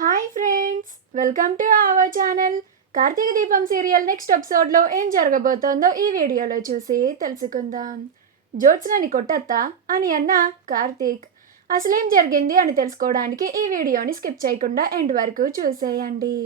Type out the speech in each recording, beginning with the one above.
Hi friends, welcome to our channel. Karthika Deepam serial next ఎపిసోడ్లో ఏం జరగబోతోందో ఈ వీడియోలో చూసి తెలుసుకుందాం. జ్యోత్స్నని కొట్టత్తా అని అన్న కార్తీక్. అసలేం జరిగింది అని తెలుసుకోవడానికి ఈ వీడియోని స్కిప్ చేయకుండా ఎండ్ వరకు చూసేయండి.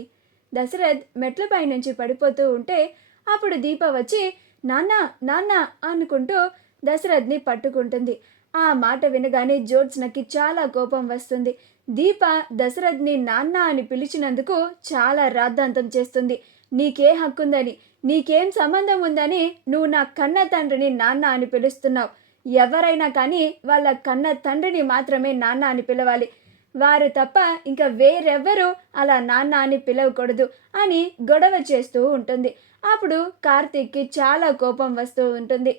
దశరథ్ మెట్లపై నుంచి పడిపోతూ ఉంటే అప్పుడు దీప వచ్చి నాన్న నాన్న అనుకుంటూ దశరథ్ని పట్టుకుంటుంది. ఆ మాట వినగానే జ్యోత్స్నకి చాలా కోపం వస్తుంది. దీప దశరథ్ని నాన్న అని పిలిచినందుకు చాలా రాద్ధాంతం చేస్తుంది. నీకే హక్కుందని, నీకేం సంబంధం ఉందని నువ్వు నా కన్న తండ్రిని నాన్న అని పిలుస్తున్నావు. ఎవరైనా కానీ వాళ్ళ కన్న తండ్రిని మాత్రమే నాన్న అని పిలవాలి. వారు తప్ప ఇంకా వేరెవ్వరూ అలా నాన్న అని పిలవకూడదు అని గొడవ చేస్తూ ఉంటుంది. అప్పుడు కార్తీక్కి చాలా కోపం వస్తూ ఉంటుంది.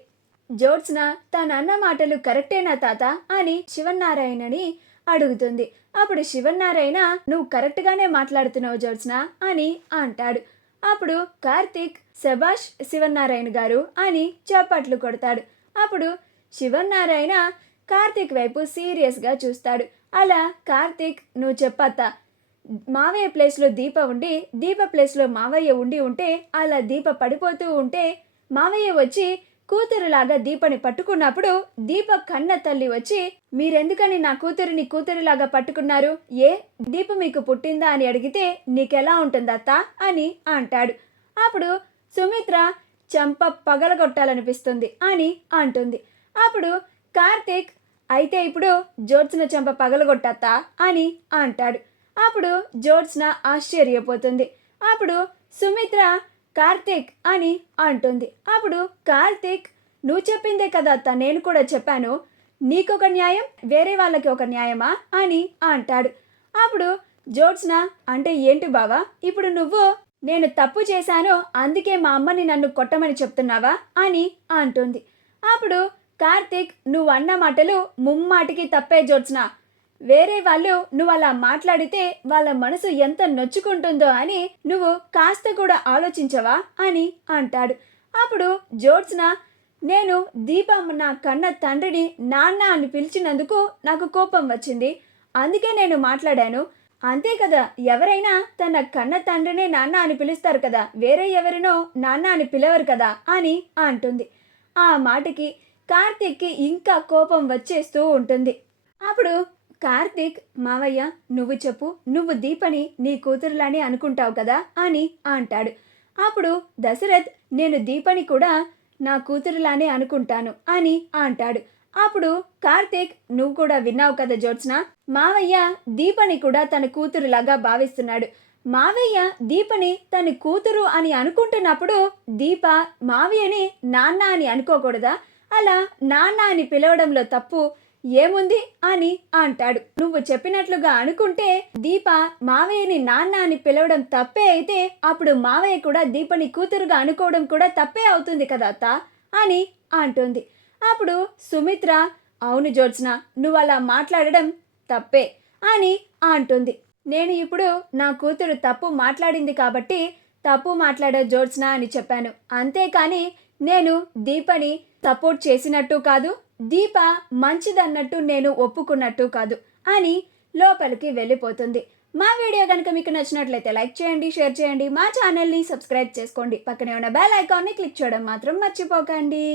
జ్యోత్స్న తనన్న మాటలు కరెక్టేనా తాత అని శివనారాయణని అడుగుతుంది. అప్పుడు శివనారాయణ నువ్వు కరెక్ట్గానే మాట్లాడుతున్నావు జ్యోత్స్న అని అంటాడు. అప్పుడు కార్తీక్ శభాష్ శివనారాయణ గారు అని చప్పట్లు కొడతాడు. అప్పుడు శివనారాయణ కార్తీక్ వైపు సీరియస్గా చూస్తాడు. అలా కార్తీక్ నువ్వు చెప్పత్తా, మావయ్య ప్లేస్లో దీప ఉండి దీప ప్లేస్లో మావయ్య ఉంటే అలా దీప పడిపోతూ ఉంటే మావయ్య వచ్చి కూతురులాగా దీపని పట్టుకున్నప్పుడు దీప కన్న తల్లి వచ్చి మీరెందుకని నా కూతురిలాగా పట్టుకున్నారు, ఏ దీప మీకు పుట్టిందా అని అడిగితే నీకెలా ఉంటుందత్తా అని అంటాడు. అప్పుడు సుమిత్ర చెంప పగలగొట్టాలనిపిస్తుంది అని అంటుంది. అప్పుడు కార్తీక్ అయితే ఇప్పుడు జ్యోత్స్న చెంప పగలగొట్టత్తా అని అంటాడు. అప్పుడు జ్యోత్స్న ఆశ్చర్యపోతుంది. అప్పుడు సుమిత్ర కార్తీక్ అని అంటుంది. అప్పుడు కార్తీక్ నువ్వు చెప్పిందే కదా అత్త, నేను కూడా చెప్పాను, నీకొక న్యాయం వేరే వాళ్ళకి ఒక న్యాయమా అని అంటాడు. అప్పుడు జ్యోత్స్న అంటే ఏంటి బావా, ఇప్పుడు నువ్వు నేను తప్పు చేశాను అందుకే మా అమ్మని నన్ను కొట్టమని చెప్తున్నావా అని అంటుంది. అప్పుడు కార్తీక్ నువ్వు అన్న మాటలు ముమ్మాటికి తప్పే జ్యోత్స్న, వేరే వాళ్ళు నువ్వు అలా మాట్లాడితే వాళ్ళ మనసు ఎంత నొచ్చుకుంటుందో అని నువ్వు కాస్త కూడా ఆలోచించవా అని అంటాడు. అప్పుడు జ్యోత్స్న నేను దీపం నా కన్న తండ్రిని నాన్న అని పిలిచినందుకు నాకు కోపం వచ్చింది, అందుకే నేను మాట్లాడాను, అంతే కదా, ఎవరైనా తన కన్న తండ్రినే నాన్న అని పిలుస్తారు కదా, వేరే ఎవరినో నాన్న అని పిలవరు కదా అని అంటుంది. ఆ మాటకి కార్తీక్కి ఇంకా కోపం వచ్చేస్తూ ఉంటుంది. అప్పుడు కార్తీక్ మావయ్య నువ్వు చెప్పు, నువ్వు దీపని నీ కూతురులానే అనుకుంటావు కదా అని అంటాడు. అప్పుడు దశరథ్ నేను దీపని కూడా నా కూతురులానే అనుకుంటాను అని అంటాడు. అప్పుడు కార్తీక్ నువ్వు కూడా విన్నావు కదా జ్యోత్స్న, మావయ్య దీపని కూడా తన కూతురులాగా భావిస్తున్నాడు. మావయ్య దీపని తన కూతురు అని అనుకుంటున్నప్పుడు దీప మావయ్యని నాన్న అని అనుకోకూడదా, అలా నాన్న అని పిలవడంలో తప్పు ఏముంది అని అంటాడు. నువ్వు చెప్పినట్లుగా అనుకుంటే దీప మావయ్యని నాన్న అని పిలవడం తప్పే అయితే అప్పుడు మావయ్య కూడా దీపని కూతురుగా అనుకోవడం కూడా తప్పే అవుతుంది కదా అత్త అని అంటుంది. అప్పుడు సుమిత్ర అవును జ్యోత్స్న, నువ్వు అలా మాట్లాడడం తప్పే అని అంటుంది. నేను ఇప్పుడు నా కూతురు తప్పు మాట్లాడింది కాబట్టి తప్పు మాట్లాడే జ్యోత్స్న అని చెప్పాను, అంతేకాని నేను దీపని సపోర్ట్ చేసినట్టు కాదు, దీప మంచిదన్నట్టు నేను ఒప్పుకున్నట్టు కాదు అని లోపలికి వెళ్ళిపోతుంది. మా వీడియో కనుక మీకు నచ్చినట్లయితే లైక్ చేయండి, షేర్ చేయండి, మా ఛానల్ని సబ్స్క్రైబ్ చేసుకోండి, పక్కనే ఉన్న బెల్ ఐకాన్ని క్లిక్ చేయడం మాత్రం మర్చిపోకండి.